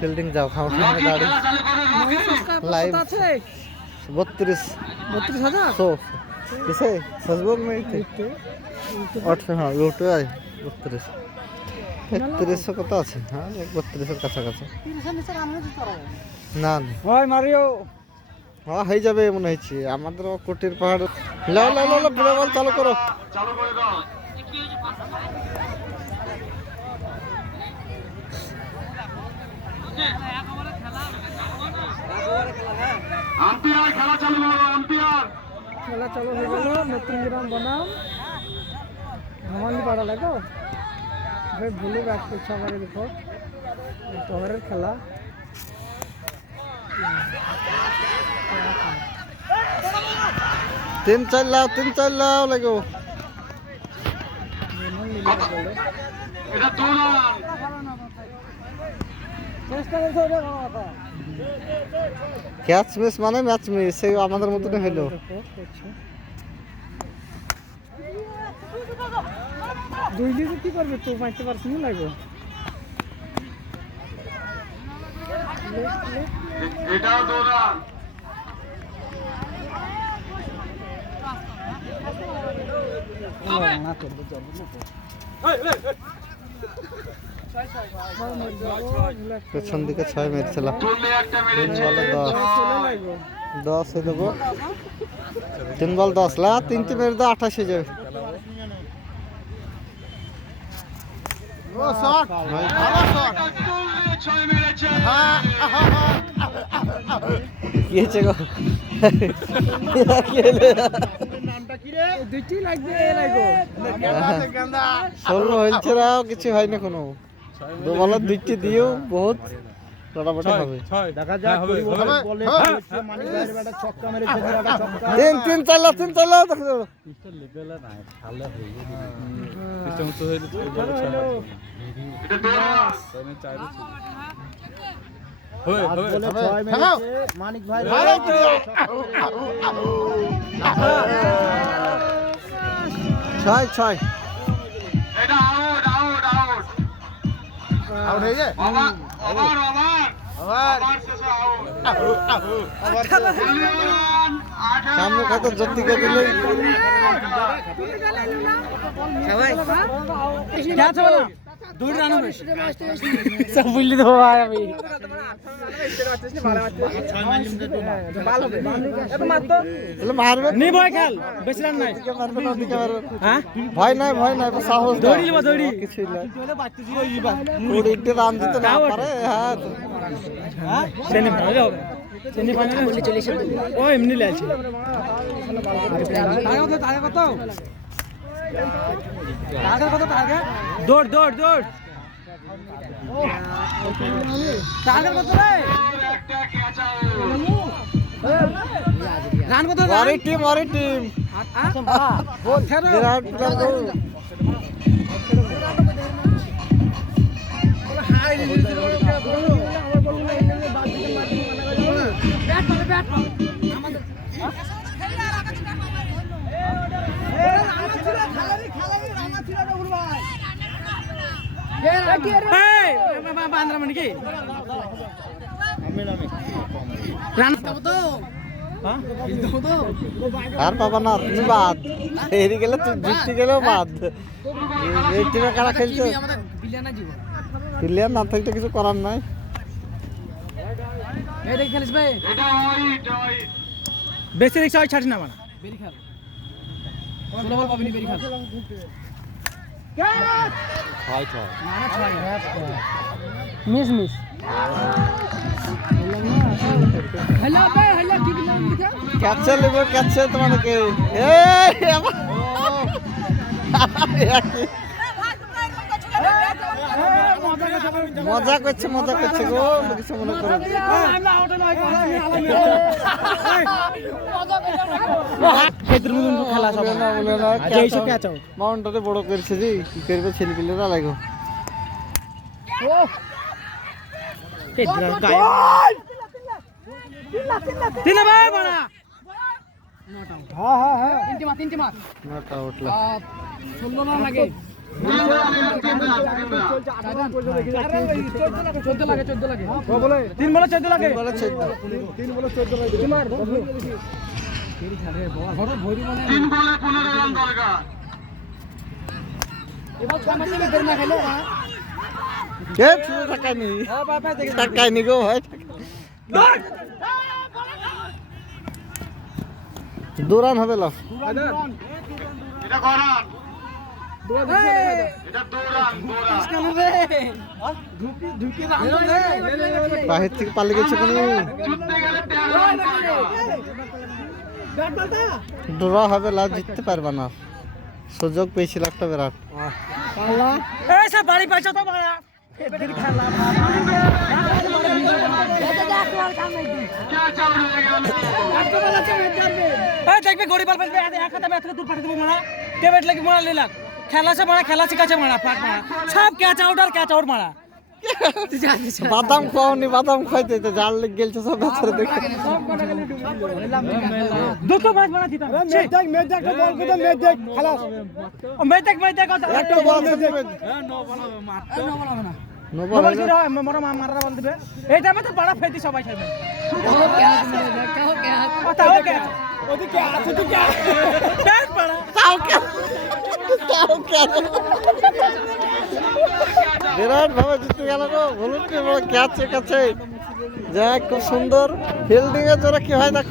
Fielding যাও খাওয়া গাড়ি लाइव 32,000 100 किसे फेसबुक में थे 8 हाँ यूट्यूब है 32 কত আছে হ্যাঁ 32 এর কাছাকাছি 30 এর নিচে রান হয়ে যেতে পারে না ভাই মারিও হ্যাঁ হয়ে যাবে মনে হচ্ছে আমাদের কোটির পাহাড় লা লা লা প্লে বল চালু করো চালু করে দাও আম্পায়ার খেলা চালু করো আম্পায়ার খেলা চালু হয়ে গেল নতুন গ্রাম বনাম ধমালি পাড়া লাগো ভাই ভুলে ব্যাট করছে আমারে দেখো শহরের খেলা তিন চার লাও লাগো এটা 2 রান চেষ্টা করছে ওটা বাবা ক্যাচ মিস মানে ম্যাচ মিস সেই আমাদের মতনই হলো দুই দিকে কি করবে তো মারতে পারছিস না লাগো এটা 2 রান না করবে যাব পেছন দিকে 6 মেরেছিলাম তুললে একটা মেরেছে 10 হয়ে দেবো 3 বল 10 লা 3টি মেরে দাও 28 হয়ে যাবে ও শট ভালো শট তুললে 6 মেরেছে কি হচ্ছে গো খেলে নামটা কি রে দুইটি লাগবে লাগো গান্দা 16 হইছে রাও কিছু হয় না কোনো দো বল দুইটি দিও বহুত টটাপটা হবে 6 দেখা যাক পরিবর্তন বলে মানিক ভাইয়ের ব্যাটা ছক্কা মেরেছে একটা ছক্কা তিন চালাও দেখো পিস্টল লেভেলে না খালে হয়ে পিস্টল তো হইলো এটা 2 রান তুমি চাইলে হয় বলে 6 মেরেছে মানিক ভাই ছয় এটা আউট হয়ে যায় আবার শেষ আউট সামনে কত জ্যোতিকে দিলে দুই রান হবে সব বুঝলি তো ভাই আমি ভালো হবে মারবে নি ভয় খেল বেশি রান নাই হ্যাঁ ভয় নাই সাহস দৌড়ি লিবা দৌড়ি কিছুই না কুড়িটি রান দিতে না পারে হ্যাঁ সেমিফাইনালে হবে সেমিফাইনালে বলে চলে এসে ও এমনি লাগছে দৌড় টার্গেট কত রে একটা ক্যাচ আউট রান কত ওরে টিম বিরাট আর পাবা না তুমি বাদ হেরে গেলে তুই জিততে গেলেও বাদ এই টিমে কারা খেলছে প্লেয়ার না থাকলে কিছু করার নাই এটা হোয়াইট বেশি রিক্সা হয় ছাড়ছ না মানে বেরি খেল 16 বল পাবিনি বেরি খেল মিস হ্যালো কি দিলাম ক্যাপচার লিবো ক্যাপচার তোমাদেরকে মজা করছে গো কিছু মনে করো খেলা সব মাউন্টে বড় করেছে যে কি করবে ছেলে পিলে না লাগো তিনটে মার নটা উঠলো 16 রান লাগে তিন বলে 14 লাগে বলে 14 3 বলে 15 রান দরকার। কে তুই টাকা নি টাকা নি গো ভাই দুরান হবে লাভ এটা করান, এটা 2 রান। বাহির থেকে পালিয়ে গেছে কোনো জিততে গেলে 13 রান দরকার। ড্র হবে লাভ জিততে পারবে না সুযোগ পেয়েছিল একটা বিরাট এই সব বাড়ি পাইছো তো মারা এবারে খেলা ক্যাচ আউট হয়ে গেল। এই দেখবি গড়ি বল ফেলবে এক হাতে ম্যাচ দূর পাঠিয়ে দেবো মারা টেবেট লাগি মারা লিলাক খেলা সে মারা খেলা শিখাছে মারা পাক মারা সব ক্যাচ আউট আর ক্যাচ আউট মারা বাদাম খাওনি বাদাম খাইতে তো জাল লেগে গেলছে সব বেচারা দেখে দুটো ম্যাচ মারা দিতাম ম্যাচ দেখ তো বল কোথায় ম্যাচ দেখ খালাস ও ম্যাচ দেখ একটা বল দেখ নো বল বল কি রে মারা মারা বল দিবে এই টাইমে তো বড় ফেদি সবাই খেলবে তাও ক্যাচ ওদিকে আছে তো ক্যাচ পড়া তাও কে বিরাট ভাবে জিতে গেল গো বলুন কি বড় ক্যাচ কাছে যাক খুব সুন্দর ফিল্ডিং এ জোরে কি হয় দেখো